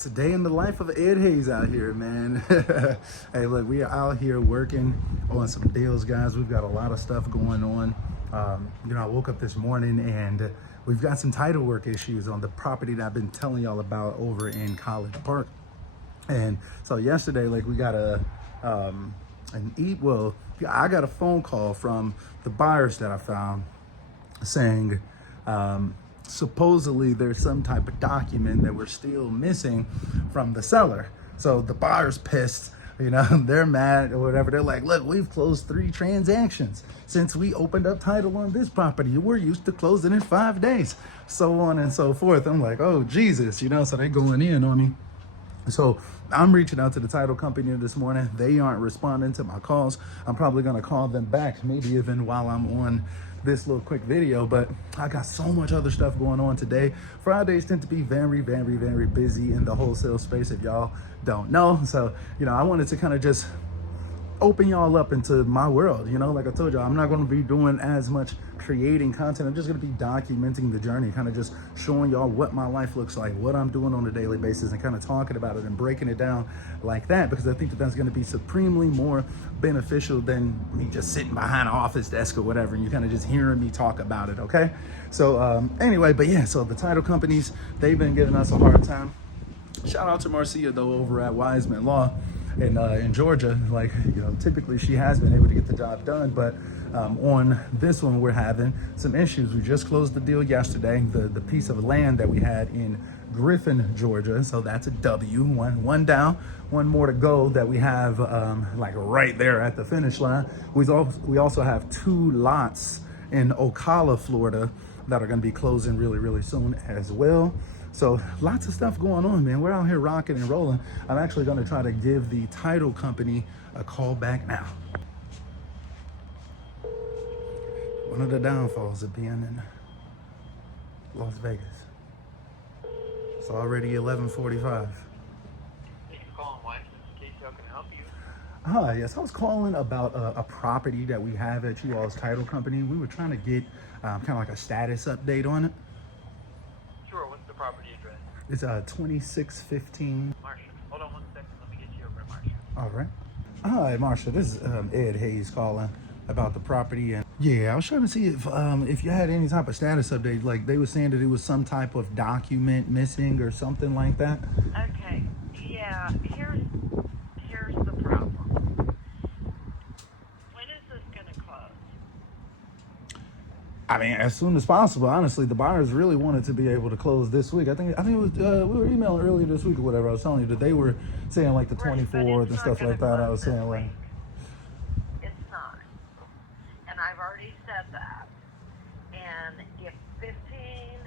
It's a day in the life of Ed Hayes out here, man. Hey, look, we are out here working on some deals, guys. We've got a lot of stuff going on. I woke up this morning and we've got some title work issues on the property that I've been telling y'all about over in College Park. And so yesterday, like, we got I got a phone call from the buyers that I found saying, supposedly there's some type of document that we're still missing from the seller. So the buyer's pissed, they're mad or whatever. They're like, look, we've closed 3 transactions since we opened up title on this property. We're used to closing in 5 days, so on and so forth. I'm like, oh, Jesus, so they're going in on me. So I'm reaching out to the title company this morning. They aren't responding to my calls. I'm probably going to call them back, maybe even while I'm on this little quick video, but I got so much other stuff going on today. Fridays tend to be very, very, very busy in the wholesale space, if y'all don't know. So, I wanted to kind of just open y'all up into my world. Like I told y'all, I'm not going to be doing as much creating content. I'm just going to be documenting the journey, kind of just showing y'all what my life looks like, what I'm doing on a daily basis, and kind of talking about it and breaking it down like that, because I think that that's going to be supremely more beneficial than me just sitting behind an office desk or whatever and you kind of just hearing me talk about it. Okay, so anyway, but yeah, so the title companies, they've been giving us a hard time. Shout out to Marcia though over at Wiseman Law in Georgia. Like, typically she has been able to get the job done, but on this one we're having some issues. We just closed the deal yesterday, the piece of land that we had in Griffin, Georgia. So that's a W. One down, one more to go that we have like right there at the finish line. We also have 2 lots in Ocala, Florida that are going to be closing really, really soon as well. So lots of stuff going on, man. We're out here rocking and rolling. I'm actually going to try to give the title company a call back now. One of the downfalls of being in Las Vegas. It's already 11:45. Hi, yes, I was calling about a property that we have at you all's title company. We were trying to get kind of like a status update on it. Sure, what's the property address? It's 2615. Marsha, hold on one second, let me get you over to Marsha. All right. Hi, Marsha, this is Ed Hayes calling about the property. And yeah, I was trying to see if you had any type of status update. Like, they were saying that it was some type of document missing or something like that. Okay, yeah, here's the problem. When is this gonna close? I mean, as soon as possible. Honestly, the buyers really wanted to be able to close this week. I think it was we were emailing earlier this week or whatever. I was telling you that they were saying like the 24th and stuff like that. I was saying like, it's not, and I've already said that. And if 15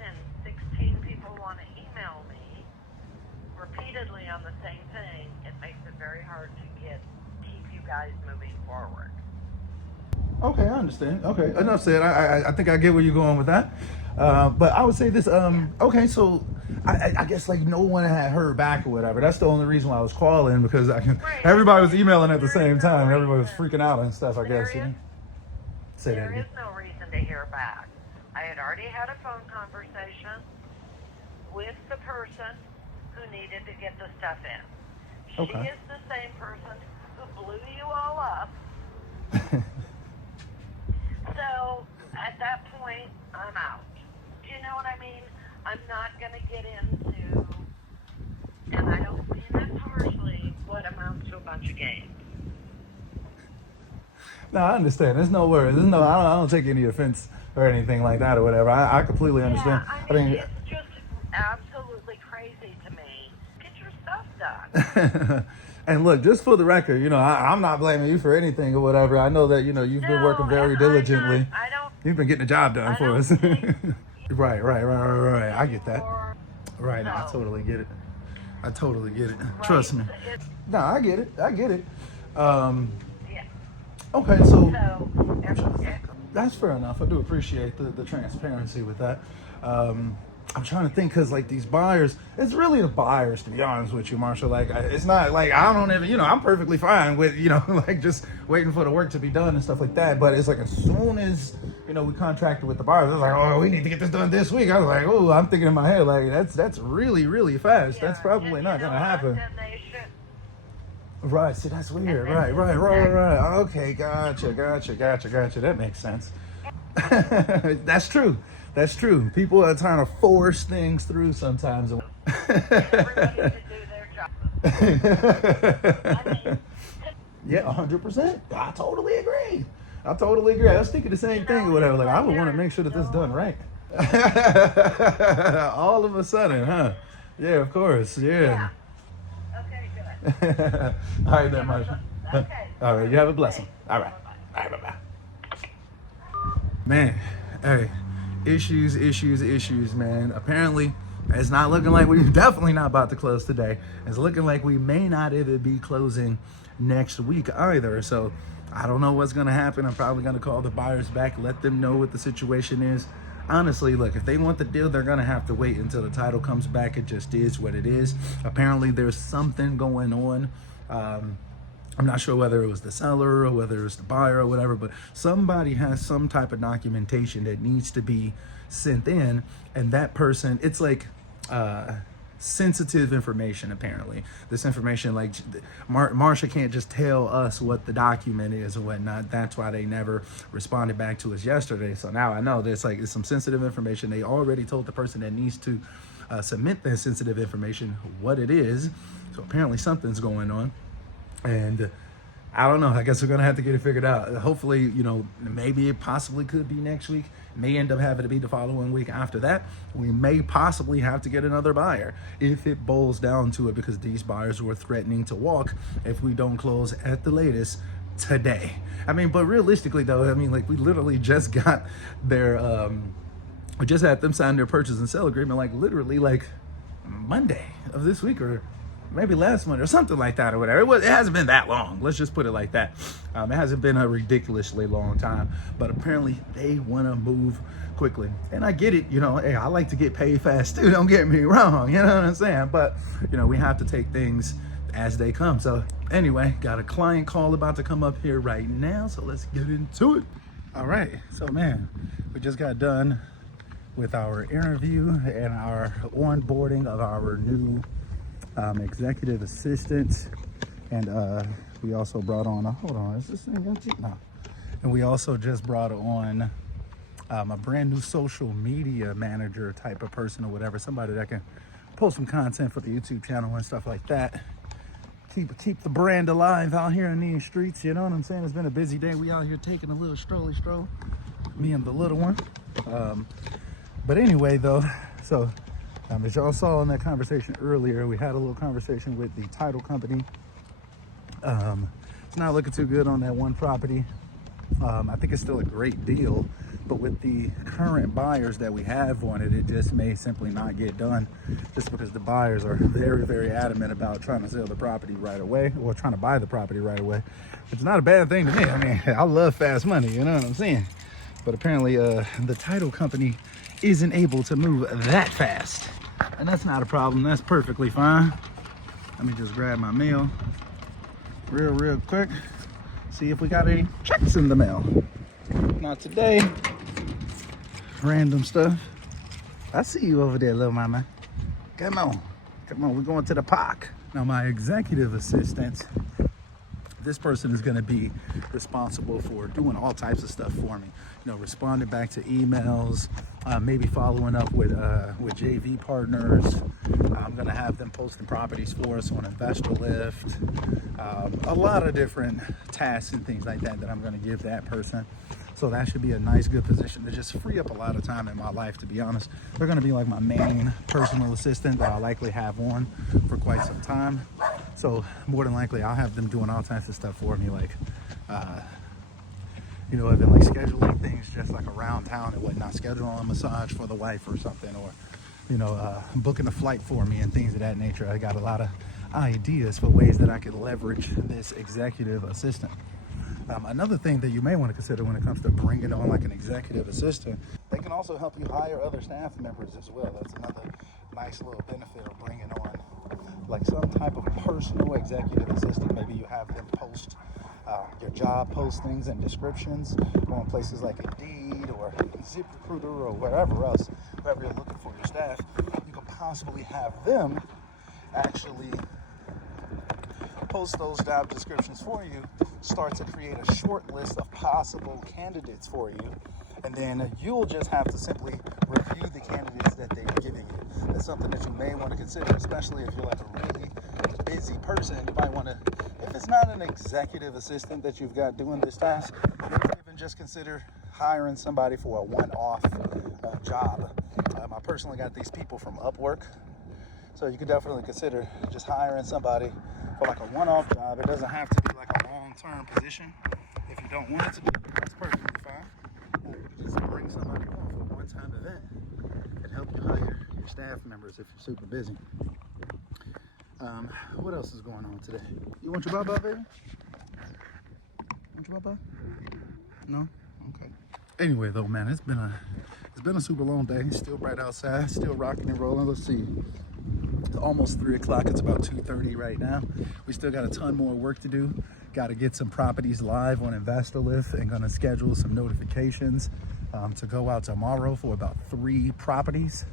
and 16 people want to email me repeatedly on the same thing, it makes it very hard to keep you guys moving forward. okay, I understand. Okay, enough said. I think I get where you're going with that. But I would say this. Okay, so I guess like no one had heard back or whatever. That's the only reason why I was calling, because everybody was emailing at the same time. Everybody was freaking out and stuff, I guess. Say that again. There is no reason to hear back. I had already had a phone conversation with the person who needed to get the stuff in. Okay. She is the same person who blew you all up. So at that point, I'm out. Do you know what I mean? I'm not going to get into, and I don't mean this harshly, what amounts to a bunch of games. No, I understand. There's no worries. I don't take any offense or anything like that or whatever. I completely understand. Yeah, I mean, it's just absolutely crazy to me. Get your stuff done. And look, just for the record, I'm not blaming you for anything or whatever. I know that, you've been working very diligently. You've been getting the job done for us. Right. I get that. Right, no, I totally get it. Right. Trust me. No, I get it. Yeah. Okay, so So, that's fair enough. I do appreciate the transparency with that. I'm trying to think, because like these buyers, it's really the buyers, to be honest with you, Marshall. Like, it's not like I don't even, you know, I'm perfectly fine with, you know, like just waiting for the work to be done and stuff like that. But it's like as soon as, you know, we contracted with the buyers, it's like, oh, we need to get this done this week. I was like, oh, I'm thinking in my head, like that's really, really fast. Yeah, That's probably not gonna happen. Then they should. Right. See, that's weird. Right. Okay. Gotcha. That makes sense. That's true. That's true. People are trying to force things through sometimes. Everybody should do their job. I mean, Yeah, 100%. I totally agree. I was thinking the same thing or whatever. Like, I would want to make sure that this is done right. All of a sudden, huh? Yeah, of course. Yeah. Okay, good. All right, then, Marsha. Okay. All right, you have a blessing. All right. All right, bye-bye. Man, hey, issues, man. Apparently, it's not looking like we're definitely not about to close today. It's looking like we may not even be closing next week either. So I don't know what's going to happen. I'm probably going to call the buyers back, let them know what the situation is. Honestly, look, if they want the deal, they're going to have to wait until the title comes back. It just is what it is. Apparently, there's something going on. I'm not sure whether it was the seller or whether it was the buyer or whatever, but somebody has some type of documentation that needs to be sent in, and that person, it's like sensitive information. Apparently this information, like Marsha can't just tell us what the document is and whatnot. That's why they never responded back to us yesterday. So now I know there's like it's some sensitive information. They already told the person that needs to submit that sensitive information what it is. So apparently something's going on. And I don't know. I guess we're going to have to get it figured out. Hopefully, you know, maybe it possibly could be next week. May end up having to be the following week after that. We may possibly have to get another buyer if it boils down to it, because these buyers were threatening to walk if we don't close at the latest today. I mean, but realistically, though, I mean, like we literally just got their, we just had them sign their purchase and sale agreement, like literally like Monday of this week, or maybe last month or something like that or whatever. It hasn't been that long. Let's just put it like that. It hasn't been a ridiculously long time, but apparently they want to move quickly. And I get it, you know, hey, I like to get paid fast too. Don't get me wrong. You know what I'm saying? But, you know, we have to take things as they come. So anyway, got a client call about to come up here right now. So let's get into it. All right. So, man, we just got done with our interview and our onboarding of our new executive assistant, and we also brought on hold on, is this thing empty? No. And we also just brought on a brand new social media manager type of person or whatever, somebody that can post some content for the YouTube channel and stuff like that. Keep the brand alive out here in these streets, you know what I'm saying? It's been a busy day. We out here taking a little stroll, me and the little one. But anyway, though, so as y'all saw in that conversation earlier, we had a little conversation with the title company. It's not looking too good on that one property. I think it's still a great deal, but with the current buyers that we have on it, it just may simply not get done, just because the buyers are very, very adamant about trying to sell the property right away, or trying to buy the property right away. It's not a bad thing to me. I mean, I love fast money, you know what I'm saying? But apparently the title company isn't able to move that fast. And that's not a problem. That's perfectly fine. Let me just grab my mail real quick. See if we got any checks in the mail. Not today. Random stuff. I see you over there, little mama. Come on. We're going to the park. Now, my executive assistant, this person is going to be responsible for doing all types of stuff for me. You know, responding back to emails, maybe following up with JV partners. I'm going to have them posting properties for us on investorlift. A lot of different tasks and things like that I'm going to give that person. So that should be a nice, good position to just free up a lot of time in my life, to be honest. They're going to be like my main personal assistant that I'll likely have on for quite some time. So more than likely, I'll have them doing all types of stuff for me, like, you know, even like scheduling things just like around town and whatnot, scheduling a massage for the wife or something, or, you know, booking a flight for me and things of that nature. I got a lot of ideas for ways that I could leverage this executive assistant. Another thing that you may want to consider when it comes to bringing on like an executive assistant, they can also help you hire other staff members as well. That's another nice little benefit of bringing on like some type of personal executive assistant. Maybe you have them post your job postings and descriptions on places like Indeed or ZipRecruiter or wherever else, wherever you're looking for your staff. You could possibly have them actually post those job descriptions for you, start to create a short list of possible candidates for you, and then you'll just have to simply review the candidates that they're giving you. That's something that you may want to consider, especially if you're like a really busy person. You might want to, if it's not an executive assistant that you've got doing this task, maybe even just consider hiring somebody for a one-off job. I personally got these people from Upwork, so you could definitely consider just hiring somebody for like a one-off job. It doesn't have to be like a long-term position. If you don't want it to be, that's perfectly fine. You can just bring somebody on for a one-time event and help you hire your staff members if you're super busy. What else is going on today? You want your baba, baby? Want your baba? No? Okay. Anyway, though, man, it's been a super long day. Still bright outside. Still rocking and rolling. Let's see. It's almost 3 o'clock. It's about 2:30 right now. We still got a ton more work to do. Got to get some properties live on Investorlift and gonna schedule some notifications to go out tomorrow for about 3 properties.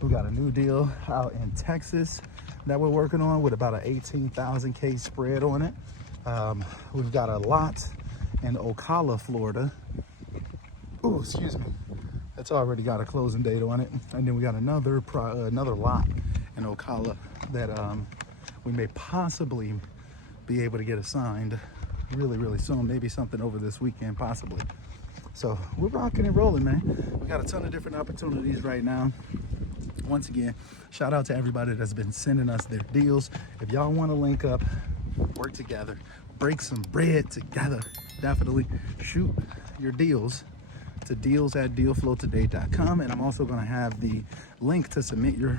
We got a new deal out in Texas that we're working on with about an 18,000K spread on it. We've got a lot in Ocala, Florida. Oh, excuse me. That's already got a closing date on it. And then we got another lot in Ocala that we may possibly be able to get assigned really, really soon. Maybe something over this weekend, possibly. So we're rocking and rolling, man. We got a ton of different opportunities right now. Once again, shout out to everybody that's been sending us their deals. If y'all want to link up, work together, break some bread together, definitely shoot your deals to deals@dealflowtoday.com. And I'm also going to have the link to submit your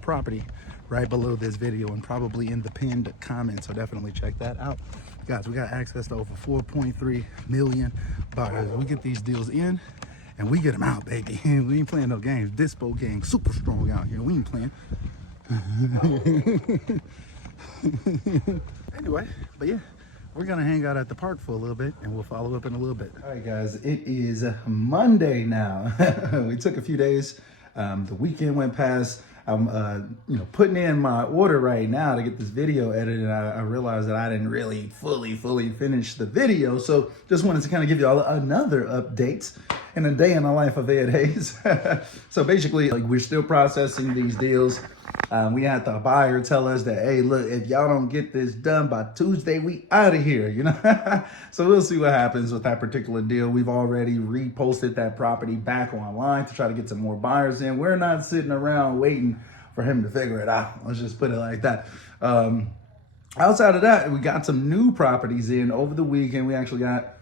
property right below this video and probably in the pinned comment. So definitely check that out. Guys, we got access to over 4.3 million buyers. We get these deals in and we get them out, baby. We ain't playing no games. Dispo gang, super strong out here. We ain't playing. Anyway, but yeah, we're gonna hang out at the park for a little bit and we'll follow up in a little bit. All right, guys, it is Monday now. We took a few days. The weekend went past. I'm putting in my order right now to get this video edited, and I realized that I didn't really fully finish the video. So just wanted to kind of give you all another update in a day in the life of Ed Hayes. So basically, like, we're still processing these deals. We had the buyer tell us that, hey, look, if y'all don't get this done by Tuesday, we out of here, you know? So we'll see what happens with that particular deal. We've already reposted that property back online to try to get some more buyers in. We're not sitting around waiting for him to figure it out. Let's just put it like that. Outside of that, we got some new properties in over the weekend. We actually got,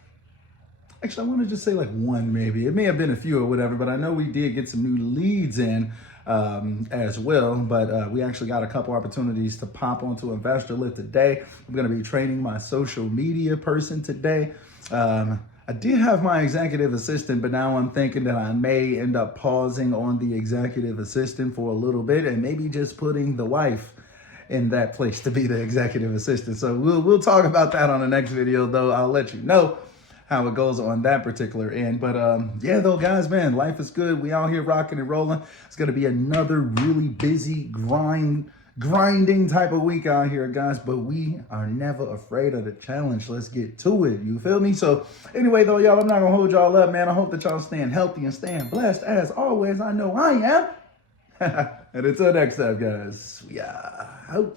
I want to just say like one maybe. It may have been a few or whatever, but I know we did get some new leads in as well. But we actually got a couple opportunities to pop onto InvestorLift today. I'm going to be training my social media person today. I did have my executive assistant, but now I'm thinking that I may end up pausing on the executive assistant for a little bit and maybe just putting the wife in that place to be the executive assistant. So we'll talk about that on the next video, though. I'll let you know how it goes on that particular end. But yeah, though, guys, man, life is good. We out here rocking and rolling. It's going to be another really busy grinding type of week out here, guys, but we are never afraid of the challenge. Let's get to it. You feel me? So anyway, though, y'all, I'm not gonna hold y'all up, man. I hope that y'all staying healthy and staying blessed as always. I know I am. And until next time, guys, we are out.